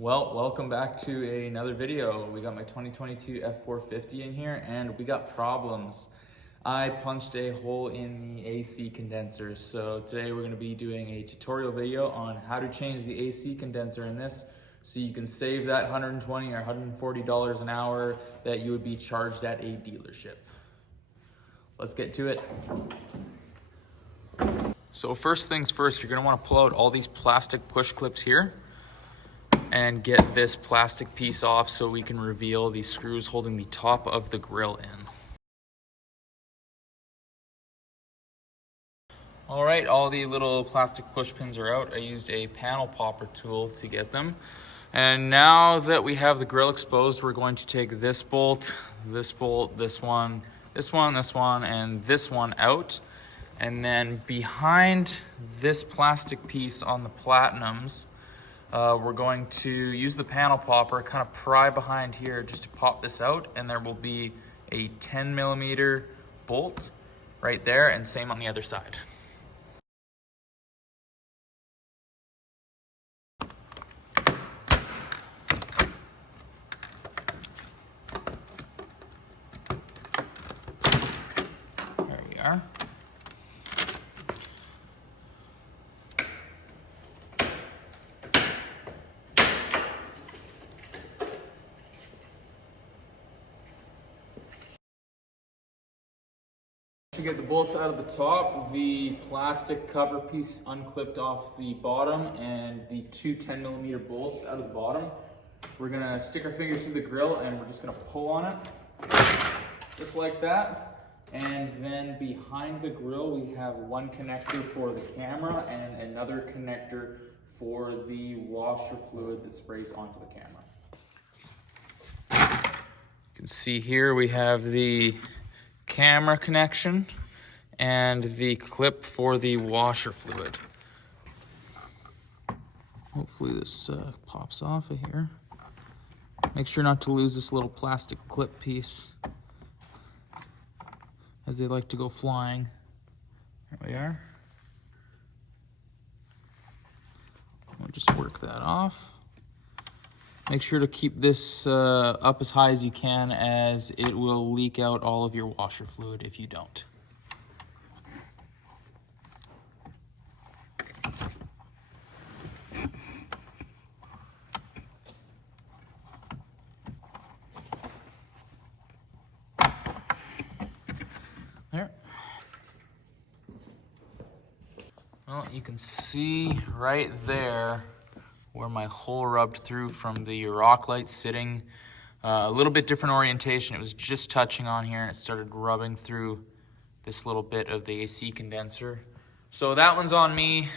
Well, welcome back to another video. We got my 2022 F450 in here and we got problems. I punched a hole in the AC condenser. So today we're gonna be doing a tutorial video on how to change the AC condenser in this so you can save that $120 or $140 an hour that you would be charged at a dealership. Let's get to it. So first things first, you're gonna wanna pull out all these plastic push clips here and get this plastic piece off so we can reveal these screws holding the top of the grill in. All right, all the little plastic push pins are out. I used a panel popper tool to get them. And now that we have the grill exposed, we're going to take this bolt, this one, this one, and this one out. And then behind this plastic piece on the platinums, we're going to use the panel popper, kind of pry behind here just to pop this out, and there will be a 10mm bolt right there, and same on the other side. There we are. To get the bolts out of the top, the plastic cover piece unclipped off the bottom and the two 10mm bolts out of the bottom. We're gonna stick our fingers through the grill and we're just gonna pull on it, just like that. And then behind the grill, we have one connector for the camera and another connector for the washer fluid that sprays onto the camera. You can see here we have the camera connection and the clip for the washer fluid. Hopefully this pops off of here. Make sure not to lose this little plastic clip piece, as they like to go flying. There we are. We'll just work that off. Make sure to keep this up as high as you can, as it will leak out all of your washer fluid if you don't. There. Well, you can see right there where my hole rubbed through from the rock light sitting. A little bit different orientation. It was just touching on here and it started rubbing through this little bit of the AC condenser. So that one's on me,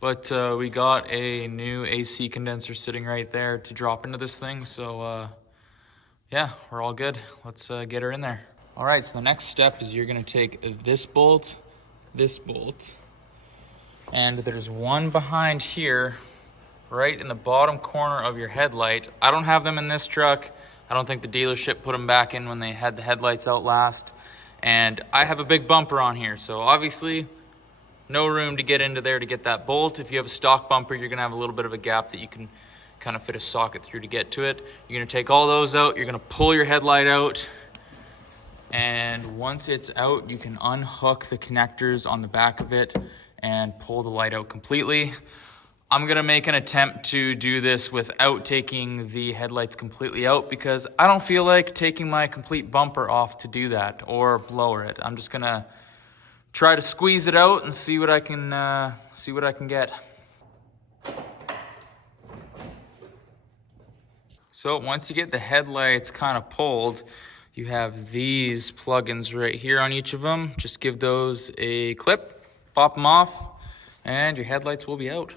but we got a new AC condenser sitting right there to drop into this thing. So yeah, we're all good. Let's get her in there. All right, so the next step is you're gonna take this bolt, and there's one behind here, right in the bottom corner of your headlight. I don't have them in this truck. I don't think the dealership put them back in when they had the headlights out last. And I have a big bumper on here, so obviously no room to get into there to get that bolt. If you have a stock bumper, you're gonna have a little bit of a gap that you can kind of fit a socket through to get to it. You're gonna take all those out, you're gonna pull your headlight out, and once it's out, you can unhook the connectors on the back of it and pull the light out completely. I'm gonna make an attempt to do this without taking the headlights completely out, because I don't feel like taking my complete bumper off to do that or blower it. I'm just gonna try to squeeze it out and see what I can get. So once you get the headlights kind of pulled, you have these plugins right here on each of them. Just give those a clip, pop them off, and your headlights will be out.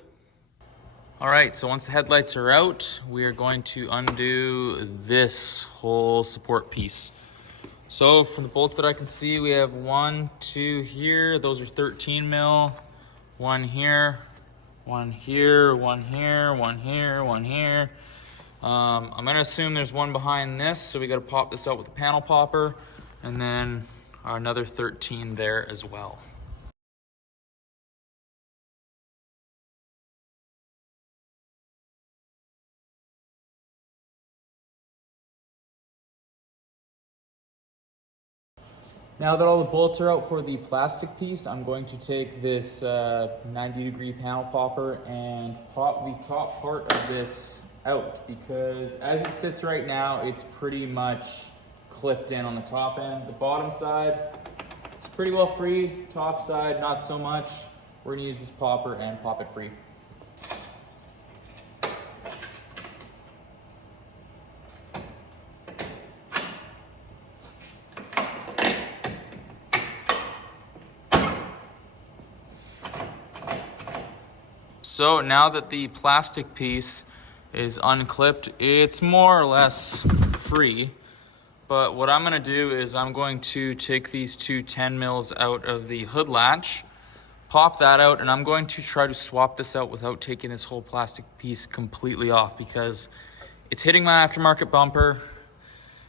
All right, so once the headlights are out, we are going to undo this whole support piece. So from the bolts that I can see, we have 1, 2 here. Those are 13mm. One here, one here, one here, one here, one here. I'm gonna assume there's one behind this, so we gotta pop this out with the panel popper, and then another 13 there as well. Now that all the bolts are out for the plastic piece, I'm going to take this 90-degree panel popper and pop the top part of this out, because as it sits right now, it's pretty much clipped in on the top end. The bottom side is pretty well free, top side not so much. We're gonna use this popper and pop it free. So now that the plastic piece is unclipped, it's more or less free. But what I'm gonna do is I'm going to take these two 10 mils out of the hood latch, pop that out, and I'm going to try to swap this out without taking this whole plastic piece completely off, because it's hitting my aftermarket bumper.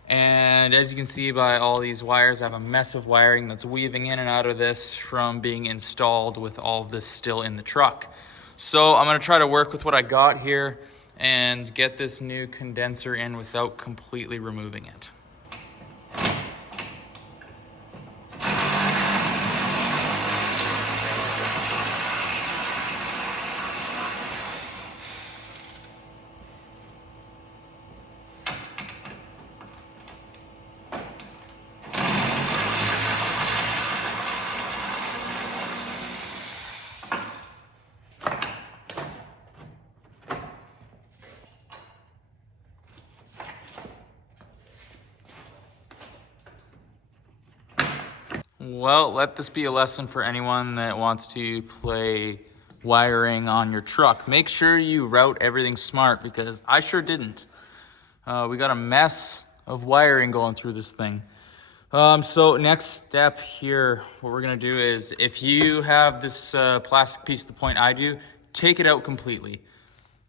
And as you can see by all these wires, I have a mess of wiring that's weaving in and out of this from being installed with all of this still in the truck. So I'm gonna try to work with what I got here and get this new condenser in without completely removing it. Well, let this be a lesson for anyone that wants to play wiring on your truck. Make sure you route everything smart, because I sure didn't. We got a mess of wiring going through this thing. So next step here, what we're gonna do is, if you have this plastic piece to the point I do, take it out completely.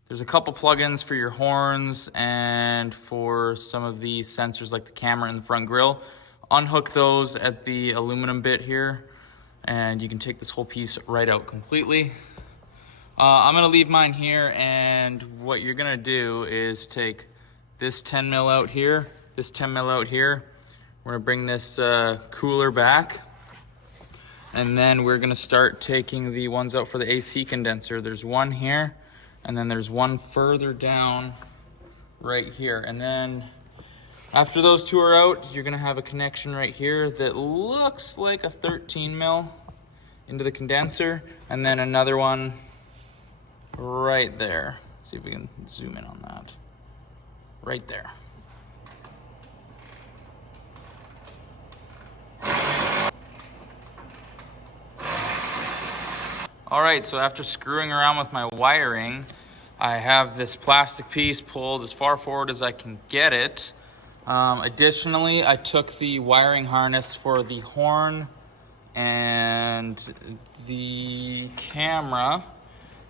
There's a couple plugins for your horns and for some of the sensors like the camera and the front grille. Unhook those at the aluminum bit here, and you can take this whole piece right out completely. I'm gonna leave mine here, and what you're gonna do is take this 10 mil out here, this 10 mil out here. We're gonna bring this cooler back, and then we're gonna start taking the ones out for the AC condenser. There's one here, and then there's one further down right here. And then after those two are out, you're gonna have a connection right here that looks like a 13 mil into the condenser, and then another one right there. See if we can zoom in on that. Right there. All right, so after screwing around with my wiring, I have this plastic piece pulled as far forward as I can get it. Additionally, I took the wiring harness for the horn and the camera,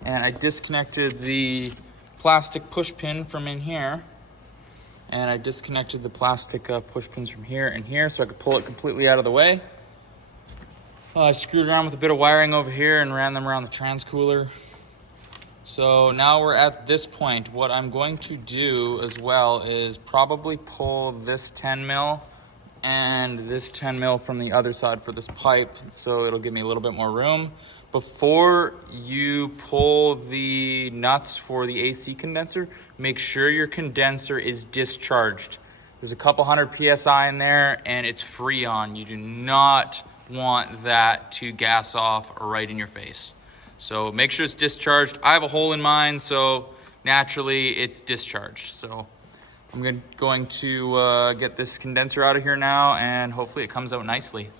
and I disconnected the plastic push pin from in here, and I disconnected the plastic push pins from here and here so I could pull it completely out of the way. I screwed around with a bit of wiring over here and ran them around the transcooler. So now we're at this point. What I'm going to do as well is probably pull this 10 mil and this 10 mil from the other side for this pipe, so it'll give me a little bit more room. Before you pull the nuts for the AC condenser, make sure your condenser is discharged. There's a couple hundred PSI in there and it's Freon. You do not want that to gas off right in your face. So make sure it's discharged. I have a hole in mine, so naturally it's discharged. So I'm going to get this condenser out of here now, and hopefully it comes out nicely.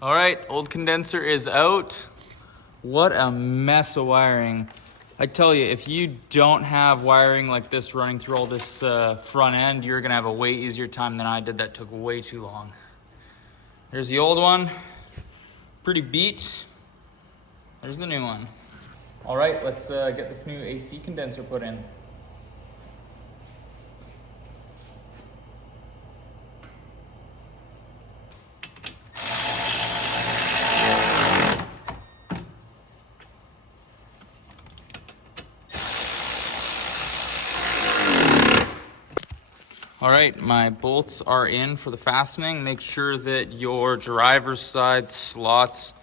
All right, old condenser is out. What a mess of wiring. I tell you, if you don't have wiring like this running through all this front end, you're gonna have a way easier time than I did. That took way too long. There's the old one, pretty beat. There's the new one. All right, let's get this new AC condenser put in. All right, my bolts are in for the fastening. Make sure that your driver's side slots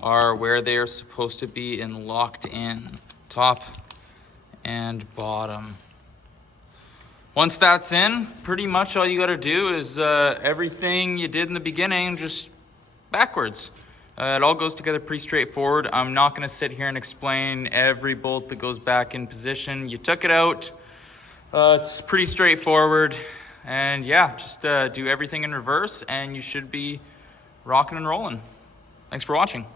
are where they are supposed to be and locked in, top and bottom. Once that's in, pretty much all you gotta do is everything you did in the beginning, just backwards. It all goes together pretty straightforward. I'm not gonna sit here and explain every bolt that goes back in position. You took it out. It's pretty straightforward. And yeah, just do everything in reverse and you should be rocking and rolling. Thanks for watching.